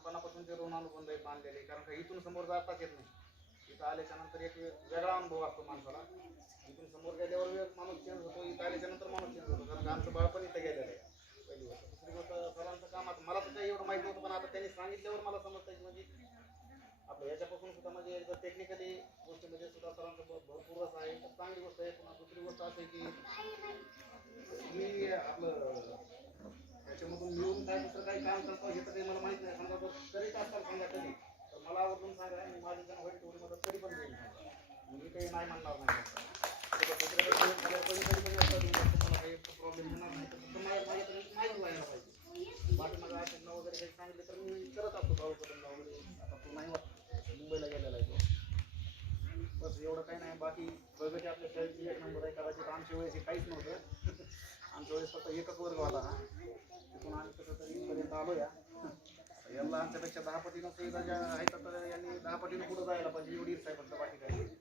लहानपणापासून ते ऋण अनुबंध आहे बांधलेले कारण का इथून समोर जाताच येत नाही. इथं आल्याच्यानंतर एक वेगळा अनुभव असतो माणसाला. इथून समोर गेल्यावर वेळ माणूस चेंज होतो इथं आल्याच्यानंतर माणूस चेंज होतो. कारण आमचं बाळ पण इथं गेलेलं आहे. पहिली गोष्ट. दुसरी गोष्ट सरांचं काम आता मला तर काही एवढं माहिती नव्हतं पण आता त्यांनी सांगितल्यावर मला समजतं की म्हणजे आपलं याच्यापासून सुद्धा म्हणजे एकदा टेक्निकली गोष्टीमध्ये सुद्धा सरांचं भरपूरच भरपूर आहे. चांगली गोष्ट आहे. पुन्हा दुसरी गोष्ट अशी आहे की मी आपलं त्याच्यामधून मिळून काय दुसरं काही हे तर काही मला माहीत नाही. समजा जर करीत असतात समजा कधी तर. मला आवर्जून सांगा मी माझी जण होईल तेवढी मदत कधी पण देईन मी काही नाही म्हणणार नाही. समजा. तर दुसऱ्याकडे कधी कधी पण असं देऊन काही प्रॉब्लेम होणार नाही. तर फक्त माझ्या माझ्याकडे माहीत व्हायला पाहिजे. बाकी मला असेल वगैरे काही सांगितलं तर मी करत असतो भाऊकडून वगैरे. आता तो नाही वाटत मुंबईला गेलेला आहे तो. बस एवढं काही नाही. बाकी प्रगती आपल्या शाळेची एक नंबर आहे. कदाचित आमच्या वेळेस हे काहीच नव्हतं. आमच्या वेळेस फक्त एकच वर्ग होता हा. तरी आलो या यांना आमच्यापेक्षा दहा पटीनं सुविधा ज्या आहेत तर यांनी दहा पटीनं पुढे जायला पाहिजे एवढी साहेब आहे बाकी काही.